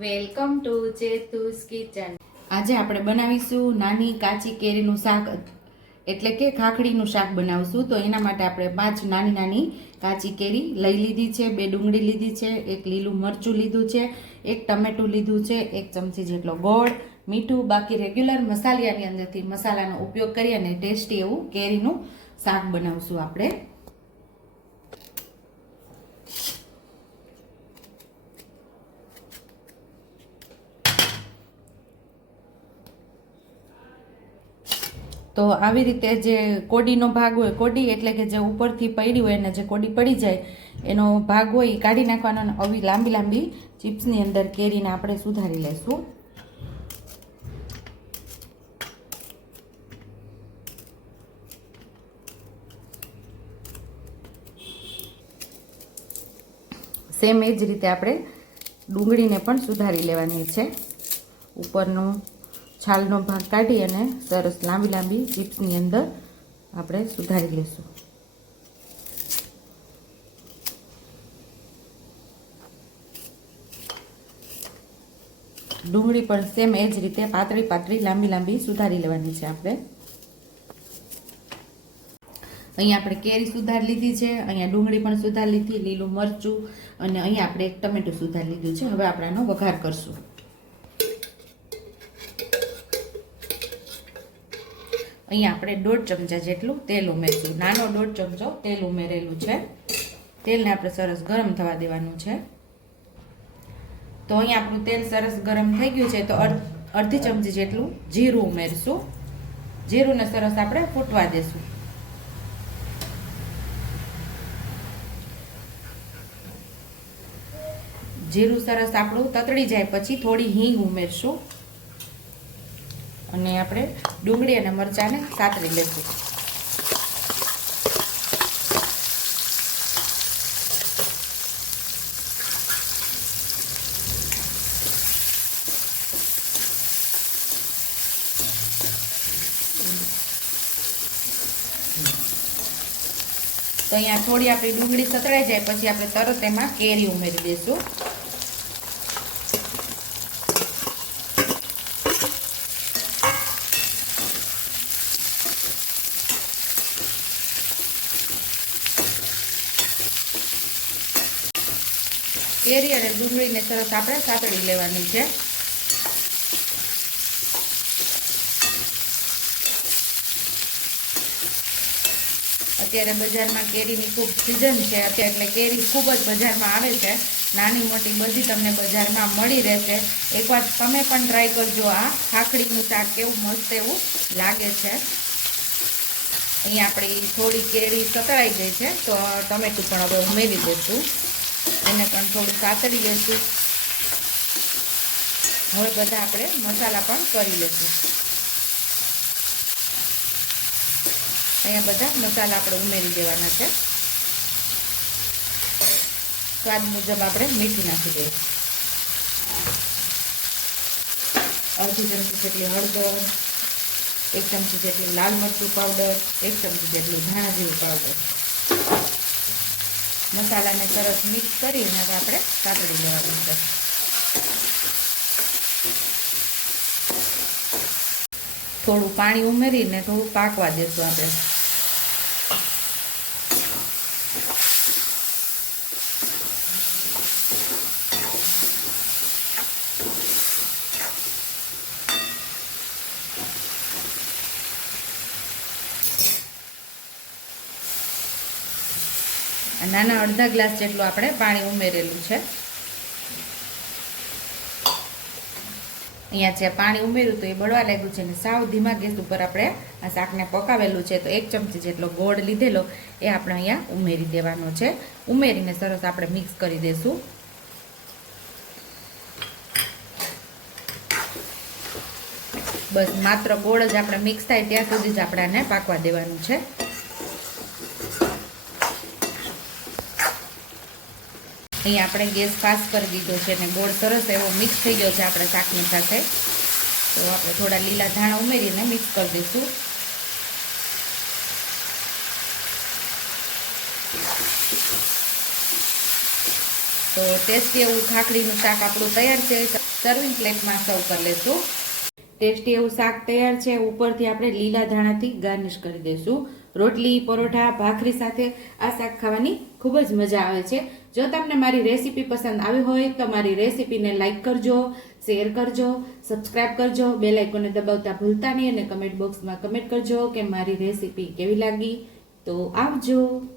Welcome to ચેતુસ kitchen. આજે આપણે બનાવીશું નાની કાચી કેરીનું શાક, એટલે કે ખાખડીનું શાક બનાવશું। તો એના માટે આપણે 5 નાની નાની કાચી કેરી લઈ લીધી છે, 2 ડુંગળી લીધી છે, 1 લીલું મરચું લીધું છે, 1 ટમેટું લીધું છે, 1 ચમચી જેટલો ગોળ, મીઠું, બાકી રેગ્યુલર મસાલિયાની અંદરથી મસાલાનો ઉપયોગ કરી અને ટેસ્ટી એવું કેરીનું શાક બનાવશું આપણે। તો આવી રીતે જે કોડીનો ભાગ હોય, કોડી એટલે કે જે ઉપરથી પડી હોય અને જે કોડી પડી જાય એનો ભાગ હોય એ કાઢી નાખવાનો અને આવી લાંબી લાંબી ચિપ્સની અંદર કેરીને આપણે સુધારી લઈશું। સેમ એ જ રીતે આપણે ડુંગળીને પણ સુધારી લેવાની છે। ઉપરનું છાલનો ભાગ કાઢી અને સરસ લાંબી લાંબી ચિપ્સની અંદર આપણે સુધારી લઈશું। ડુંગળી પણ સેમ એ જ રીતે પાતળી પાતળી લાંબી લાંબી સુધારી લેવાની છે આપણે। અહીંયા આપણે કેરી સુધારી લીધી છે, અહીંયા ડુંગળી પણ સુધારી લીધી, લીલું મરચું અને અહીંયા આપણે 1 ટમેટું સુધારી લીધું છે। હવે આપણે આનો વઘાર કરશું। અહીંયા આપણે 1.5 ચમચા જેટલું તેલ ઉમેરશું। નાનો 1.5 ચમચો તેલ ઉમેરેલું છે। તેલને આપણે સરસ ગરમ થવા દેવાનું છે। તો અહીંયા આપણું તેલ સરસ ગરમ થઈ ગયું છે, તો અડધી ચમચી જેટલું જીરું ઉમેરશું। જીરુંને સરસ આપણે ફૂટવા દેશું। જીરું સરસ આપણું તતડી જાય પછી થોડી હિંગ ઉમેરશું અને આપણે ડુંગળી અને મરચાંને સાતરી લઈશું। તો અહીંયા થોડી આપણી ડુંગળી સતળાઈ જાય પછી આપણે તરત એમાં કેરી ઉમેરી દઈશું। કેરી અને ડુંગળીને સરસ આપણે સાતળી લેવાની છે। અત્યારે બજારમાં કેરીની ખૂબ સિઝન છે એટલે કેરી ખૂબ જ બજારમાં આવે છે, નાની મોટી બધી તમને બજારમાં મળી રહેશે। એકવાર તમે પણ ટ્રાય કરજો, આ ખાખડીનું શાક કેવું મસ્ત એવું લાગે છે। અહીંયા આપણી થોડી કેરી સતળાઈ ગઈ છે, તો ટમેટું પણ હવે ઉમેરી દઈશું, એને પણ થોડું સાતળી લઈશું। હવે બધા આપણે મસાલા પણ કરી લઈશું। અહીંયા બધા મસાલા આપણે ઉમેરી દેવાના છે। સ્વાદ મુજબ આપણે મીઠું નાખી દઈશું, અડધી ચમચી જેટલી હળદર, 1 ચમચી જેટલું લાલ મરચું પાવડર, 1 ચમચી જેટલું ધાણા જીરું પાવડર। મસાલાને સરસ મિક્સ કરીને હવે આપણે સાતળી લેવાનું છે। થોડું પાણી ઉમેરીને થોડું પાકવા દેશું આપણે। નાના અડધા ગ્લાસ જેટલું આપણે પાણી ઉમેરેલું છે। અહીંયા જે પાણી ઉમેર્યું તો એ બળવા લાગ્યું છે અને સાવ ધીમા ગેસ ઉપર આપણે આ શાકને પકાવેલું છે। તો 1 ચમચી જેટલો ગોળ લીધેલો એ આપણે અહીંયા ઉમેરી દેવાનો છે। ઉમેરીને સરસ આપણે મિક્સ કરી દઈશું। બસ માત્ર ગોળ જ આપણે મિક્સ થાય ત્યાં સુધી જ આપણે આને પાકવા દેવાનું છે। અહીં આપણે ગેસ ફાસ્ટ કરી દીધો છે અને ગોળ સરસ એવો મિક્સ થઈ ગયો છે આપણે શાકની સાથે। તો આપણે થોડા લીલા ધાણા ઉમેરીને મિક્સ કરી દઈશું। તો ટેસ્ટી એવું ખાખડીનું શાક આપણું તૈયાર છે। સર્વિંગ પ્લેટમાં સર્વ કરી લેશું. ટેસ્ટી એવું શાક તૈયાર છે. ઉપરથી આપણે લીલા ધાણાથી ગાર્નિશ કરી દઈશું. રોટલી, પરોઠા, ભાખરી સાથે આ શાક ખાવાની ખૂબ જ મજા આવે છે. જો તમને મારી રેસીપી પસંદ આવી હોય તો મારી રેસીપીને લાઈક કરજો, શેર કરજો, સબસ્ક્રાઇબ કરજો, બેલ આઇકોનને દબાવતા ભૂલતા નહીં અને કમેન્ટ બોક્સમાં કમેન્ટ કરજો કે મારી રેસીપી કેવી લાગી. તો આવજો.